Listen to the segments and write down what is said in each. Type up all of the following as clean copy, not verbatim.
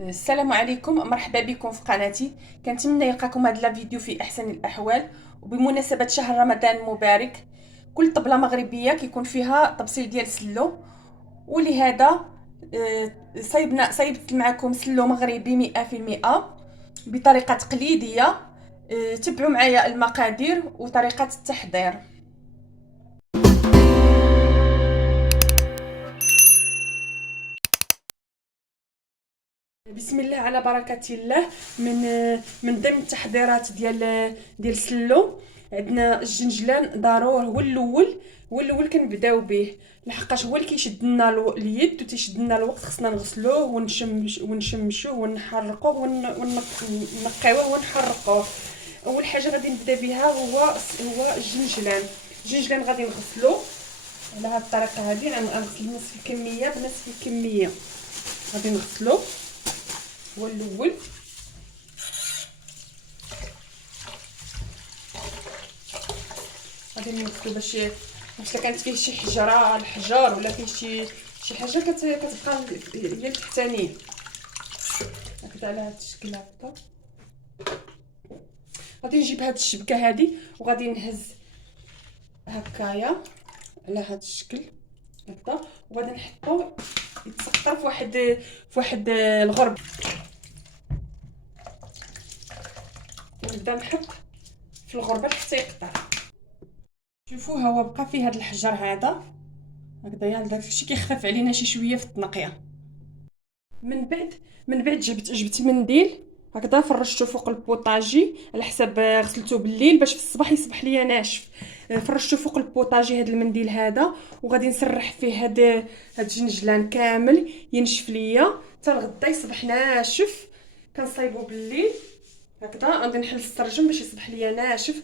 السلام عليكم، مرحبا بكم في قناتي. كنتمنى يلقاكم هذا الفيديو في احسن الاحوال. وبمناسبه شهر رمضان المبارك، كل طبله مغربيه كيكون فيها تبصيل ديال سلو. ولهذا صايبت معكم سلو مغربي 100% بطريقه تقليديه. تبعوا معايا المقادير وطريقه التحضير. بسم الله على بركة الله. من ضمن التحضيرات ديال السلو، عندنا الجنجلان ضروري. هو الاول كنبداو به، لحقاش هو اللي كيشد لنا اليد وتيشد لنا الوقت. خصنا نغسلوه ونشمشوه ونحرقوه ونقيوه ونحرقوه. اول حاجه غادي نبدا بها هو الجنجلان غادي نغسلوه على هذه الطريقه. هذه غنغسل نصف الكميه بنصف الكميه. غادي نغسلوه هو الاول. غادي نغسلو باش الا كانت فيه شي حجره الحجار ولا فيه شي حاجه كتبقى هي التحتانيه هكذا على هذا الشكل هكذا. غادي نجيب هاد الشبكه هذه وغادي نهز هكايا على هذا الشكل هكذا، وغادي نحطو يتسقطر في واحد الغرب. نبدا نحط في الغربه حتى يقطع. شوفوا هو بقى فيه هذا الحجر هذا هكذايا، داكشي كيخفف علينا شي شويه في التنقيه. من بعد جبت منديل هكذا، فرشته فوق البوطاجي على حسب غسلته بالليل باش في الصباح يصبح ليا ناشف. فرشته فوق البوطاجي هذا المنديل هذا، وغادي نسرح فيه هاد الجنجلان كامل ينشف ليا حتى الغدا يصبح ناشف. كنصايبو بالليل هكذا، غادي نحل السرجم باش يصبح ليا ناشف.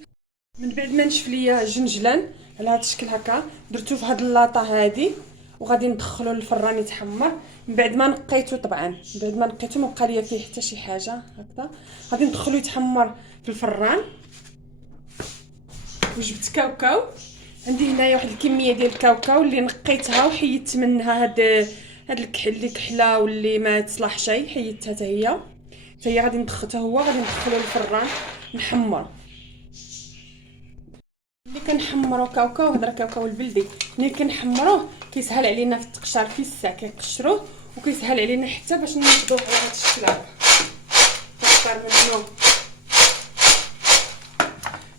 من بعد ما نشف ليا الجنجلان على هذا الشكل هكا، درتو في هاد اللاطه هذه وغادي ندخلو للفران يتحمر. من بعد ما نقيتو، طبعا من بعد ما نقيتو ما بقى ليا فيه حتى شي حاجه هكذا، غادي ندخلو يتحمر في الفران. وجبت كاوكاو، عندي هنايا واحد الكميه ديال الكاوكاو اللي نقيتها وحيدت منها هاد الكحل اللي كحله واللي ما تصلحش، حيدتها حتى هي غادي غادي ندخلو للفران نحمر. ملي كنحمرو كاوكاو، هضره كاوكاو البلدي، ملي كنحمروه كيسهل علينا في التقشير في الساع، كنقشروه وكيسهل علينا حتى باش نوضوه على هذا الشكل هذا.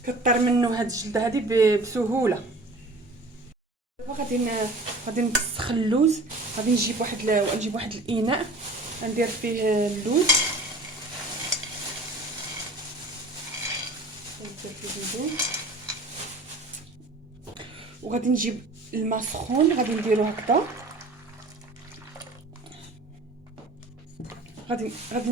كطر منه هاد الجلده هذه بسهوله. دابا غادي نفسخ اللوز. غادي نجيب واحد الاناء ندير فيه اللوز، ندير فيه اللوز، وغادي نجيب الماء سخون غادي نديرو هكذا. غادي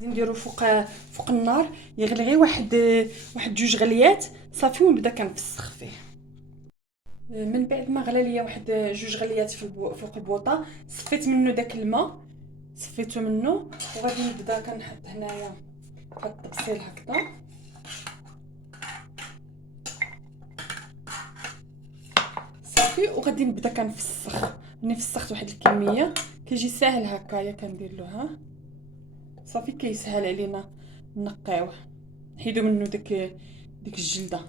نديرو فوق النار يغلي غير واحد جوج غليات صافي، ونبدا كنفسخ فيه. من بعد ما غلى ليا واحد جوج غليات فوق البوطه، صفيت منه داك الماء، صفيته منه، وغادي نبدا كنحط هنايا هاد التبصيل هكذا. صافي وغادي نبدا كنفسخ. ملي فسخت واحد الكميه كيجي ساهل هكايا، كندير له ها صافي، كيسهل علينا نقيوه، نحيدو منه ديك الجلده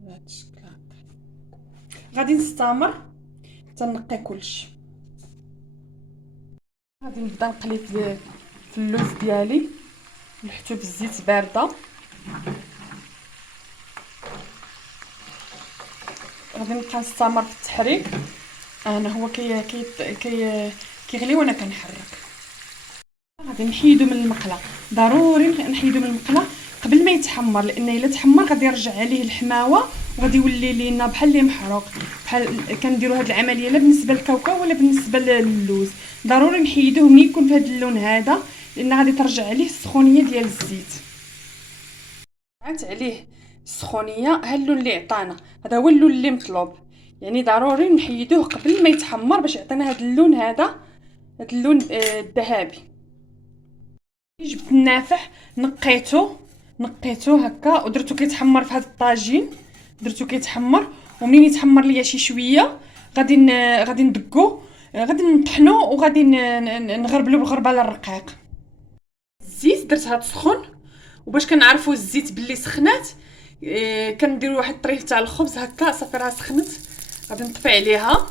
بهذا الشكل هكا. غادي نستمر حتى نقي كلشي. غادي نبدا نقلي في اللوز ديالي، نحطو في الزيت بارده. غادي نبقى نستمر في التحريك. انا هو كيغلي وانا كنحرك. غادي نحيدو من المقله، ضروري نحيدو من المقله قبل ما يتحمر، لان الا تحمر غادي يرجع عليه الحماوه وغادي يولي لينا بحال اللي محروق. بحال كنديروا هذه العمليه لا بالنسبه للكاوكاو ولا بالنسبه للوز. ضروري نحيدوه ملي يكون في هذا اللون هذا، لان غادي ترجع عليه السخونيه ديال الزيت. عاد عليه السخونيه، ها اللون اللي عطانا هذا هو اللون اللي مطلوب، يعني ضروري نحيدوه قبل ما يتحمر باش يعطينا هذا اللون هذا اللون الذهبي. جبت النافح نقيته هكا ودرتو كيتحمر في هذا الطاجين، درتو كيتحمر. ومنين يتحمر ليا شي شويه غادي ندقو غادي نطحنو وغادي نغربلو بالغربله الرقيق. الزيت درتها تسخن، وباش كنعرفوا الزيت باللي سخنات كنديروا واحد الطريف تاع الخبز هكا. صافي راه سخنت، غادي نطفي عليها.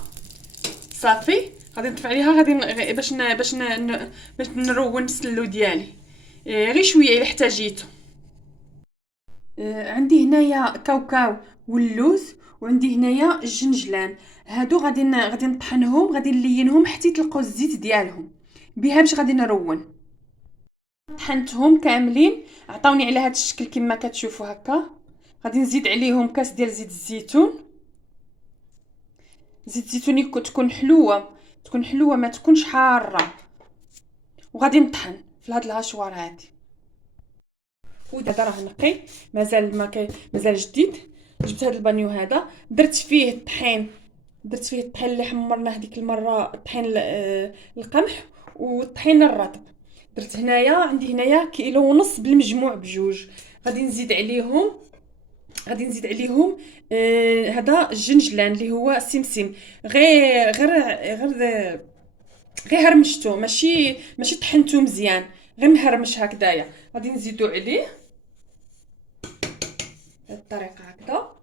صافي غادي نطفي عليها، غادي باش نرون السلو ديالي غير شويه الا احتاجيتو. عندي هنايا كاوكاو واللوز، وعندي هنايا الجنجلان. هادو غادي نطحنهم، غادي نلينهم حتى يطلقوا الزيت ديالهم بها باش غادي نرون. طحنتهم كاملين، عطاوني على هذا الشكل كما كتشوفوا هكا. غادي نزيد عليهم كاس ديال زيت الزيتون. زيت الزيتون تكون حلوه، تكون حلوه ما تكونش حاره. وغادي نطحن في هاد الهاشوار هادي. ودابا راه نقي، مازال جديد. جبت هاد البانيو هذا، درت فيه الطحين اللي حمرناه ديك المره، الطحين القمح والطحين الرطب. درت هنايا، عندي هنايا كيلو ونص بالمجموع بجوج. غادي نزيد عليهم هذا الجنجلان اللي هو السمسم. غير هرمشتو، ماشي طحنتو مزيان، غير مهرمش هكذايا. غادي نزيدو عليه بهذه الطريقه هكذا.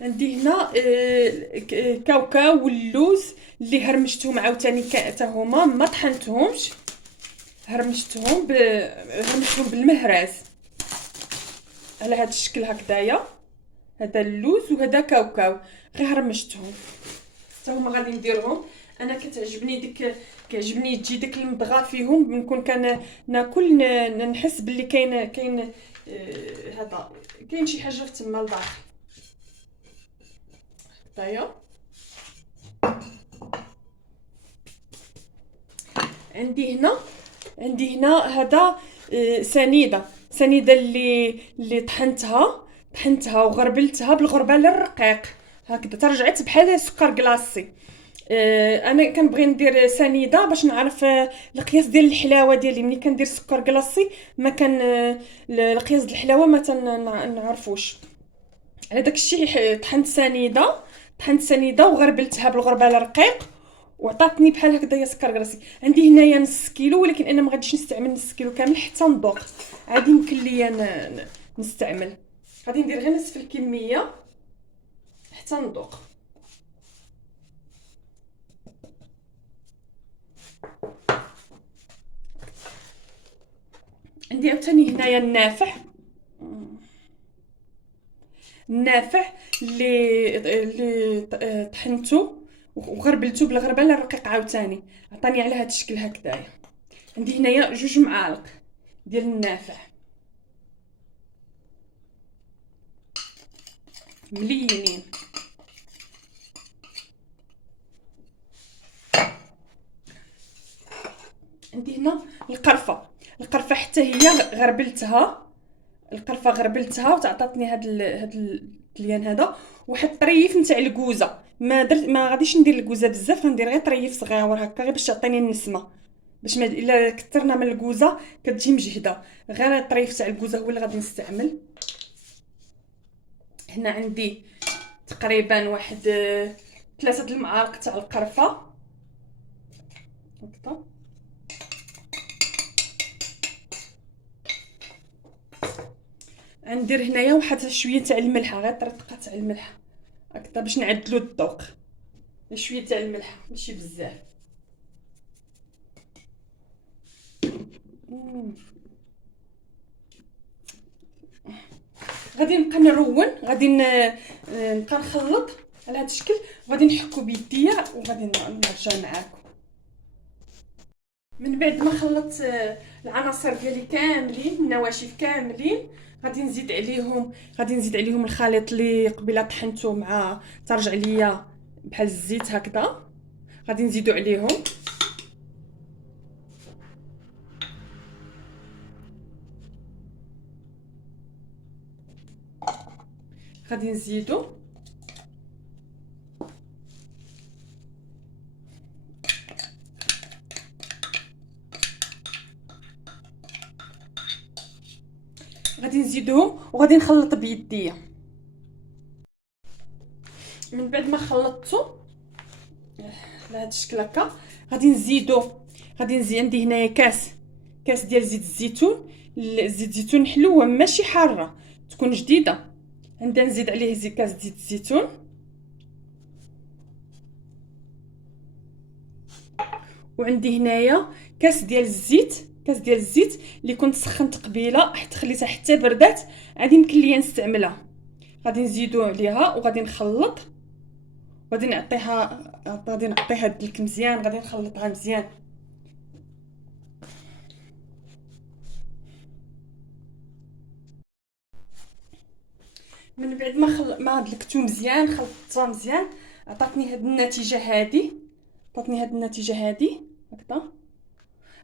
عندي هنا كاوكاو واللوز اللي هرمشتهم عاوتاني حتى هما ما طحنتهمش، هرمشتهم بالمهراز على هذا الشكل هكذايا. هذا اللوز وهذا كاوكاو غير هرمشتهم حتى هما. غادي نديرهم، انا كيعجبني تجي ديك المضغه فيهم، نكون ناكل نحس باللي كاين هذا كاين شي حاجه في تما لداخل هدايا. عندي هنا هذا سنيده اللي طحنتها وغربلتها بالغربال الرقيق هكذا، ترجعت بحال سكر كلاصي. انا كنبغي ندير سنيده باش نعرف القياس ديال الحلاوه ديالي. ملي كندير سكر كلاصي ما كان القياس ديال الحلاوه ما نعرفوش. على داكشي طحنت سنيده وغربلتها بالغربال الرقيق، وعطاتني بحال هكذايا سكر كلاصي. عندي هنايا نص كيلو، ولكن انا ما غاديش نستعمل نص كيلو كامل حتى نذوق. عادي يمكن ليا نستعمل، غادي ندير غير نصف الكميه حتى نذوق. عندي عاوتاني هنايا النافع اللي طحنته وغربلته بالغربال الرقيق عاوتاني، عطاني على هذا الشكل هكذايا. عندي هنايا 2 معالق ديال النافع ملينين. عندي هنا القرفه حتى هي غربلتها وتعطاتني هاد الدليان هذا. واحد الطريف نتاع الكوزه، ما غاديش ندير الكوزه بزاف، غندير غير طريف صغيور هكا غير باش تعطيني النسمه. باش ما الا كثرنا من الكوزه كتجي مجهده، غير الطريف تاع الكوزه هو اللي غادي نستعمل. هنا عندي تقريبا واحد 3 المعالق تاع القرفه هكذا. غندير هنايا واحد شويه تاع الملح، غير طريقه تاع الملح هكذا باش نعدلو الذوق. شويه تاع الملح ماشي بزاف. غادي نبقى نرون، غادي نبقى نخلط على هذا الشكل، وغادي نحكو بيديا وغادي نرجع معاكم. من بعد ما خلطت العناصر ديالي كاملين، النواشف كاملين، غادي نزيد عليهم الخليط اللي قبيله طحنته مع ترجع ليا بحال الزيت هكذا. غادي نزيدو عليهم، غادي نزيدو نزيدوهم وغادي نخلط بيديا. من بعد ما خلطته على هذا الشكل هكا. غادي نزيدو، غادي نزيد عندي هنايا كاس ديال زيت الزيتون. زيت الزيتون حلوه ماشي حاره، تكون جديده. عندنا نزيد عليه كاس زيت الزيتون. وعندي هنايا كاس ديال الزيت اللي كنت سخنت قبيله حتى خليتها حتى بردات، عاد يمكن ليا نستعملها. غادي نزيدو عليها وغادي نخلط، غادي نعطيها دلك مزيان، غادي نخلطها مزيان. من بعد ما دلكتو مزيان، خلطتها مزيان، عطاتني هاد النتيجه هادي هكذا.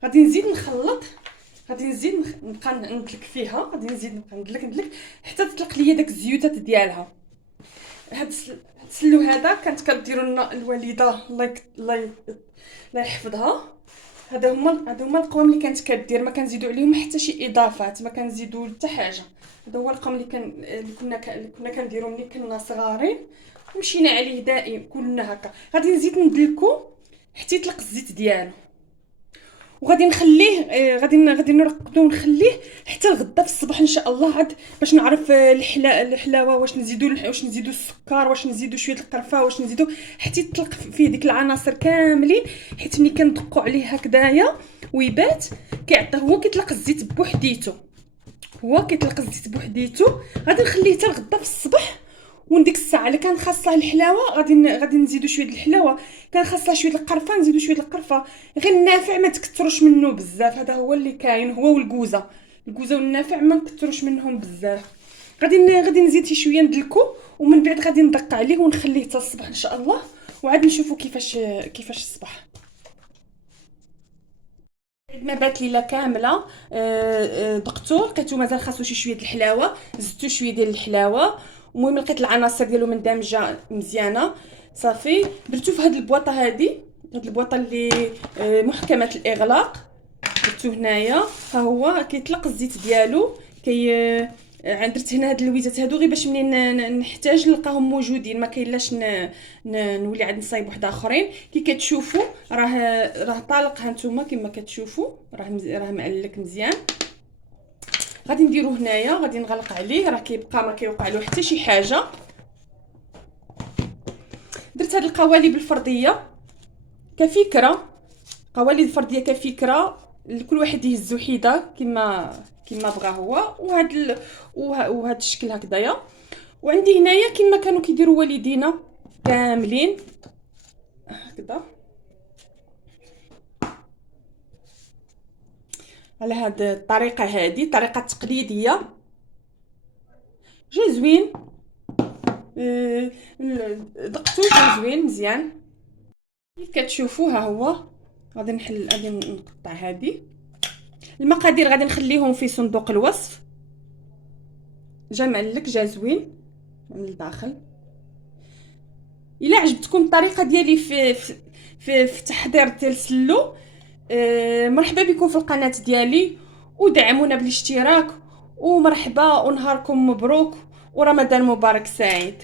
غادي نزيد نخلط، غادي نزيد نبقى ندلك فيها، غادي نزيد نبقى ندلك حتى تطلق ليا داك الزيوتات ديالها. هاد السلو هذا كانت كديروا لنا الوالده الله يحفظها. هادو هما القوام اللي كانت كدير، ما كنزيدوا عليهم حتى شي اضافات، ما كنزيدوا حتى حاجه. هذا هو القوام اللي كنا كنديروا ملي كنا صغارين ومشينا عليه دائم كلنا هكا. غادي نزيد ندلكو حتى يطلق الزيت ديالو، وغادي نخليه غادي نرقدو ونخليه حتى الغدا في الصباح ان شاء الله، عاد باش نعرف الحلاوه واش نزيدو السكر، واش نزيدو شويه القرفه، واش نزيدو حتى يطلق فيه ديك العناصر كاملين. حيت ملي كندقوا عليه هكذايا ويبات كيعطي هو كيطلق الزيت بوحديتو، غادي نخليه حتى الغدا في الصباح. ونديك الساعه اللي كان خاصها الحلاوه غادي نزيدو شويه الحلاوه، كان خاصها شويه القرفه نزيدو شويه القرفه. غير النافع ما تكثروش منه بزاف، هذا هو اللي كاين، هو والكوزه والنافع ما نكثروش منهم بزاف. غادي نزيد شي شويه ندلكو، ومن بعد غادي ندق عليه ونخليه حتى الصباح ان شاء الله، وعاد نشوفوا كيفاش الصباح. ما بات ليله كامله دقتو لقيتو مازال خاصو شي شويه الحلاوه، زدتو شويه ديال الحلاوه. المهم لقيت العناصر ديالو مندمجه مزيانه، صافي درتو في هاد البواطه هاد البواطه اللي محكمه الاغلاق. درتو هنايا، ها هو كيطلق الزيت ديالو. درت هنا هاد اللويزات هادو غير باش منين نحتاج نلقاهم موجودين، ما كاينلاش نولي عاد نصايب واحد اخرين. كي كتشوفوا راه طالق، ها نتوما كما كتشوفوا راه معلك مزيان. غادي نديرو هنايا، غادي نغلق عليه، راه كيبقى ما كيوقع له حتى شي حاجه. درت هاد القوالب الفرديه كفكره، قوالب الفرديه كفكره لكل واحد يهزو حيده كما بغا هو. وهاد الشكل هكذايا. وعندي هنايا كما كانوا كيديروا والدينا كاملين هكذا، على هاد الطريقه هادي، الطريقه التقليديه. جا زوين، دقتو جا زوين مزيان كيف كتشوفوا. ها هو غادي نقطع هادي. المقادير غادي نخليهم في صندوق الوصف. جا معلك، جا زوين من الداخل. الا عجبتكم الطريقه ديالي في تحضير ديال السلو، مرحبا بكم في القناه ديالي، ودعمونا بالاشتراك، ومرحبا ونهاركم مبروك ورمضان مبارك سعيد.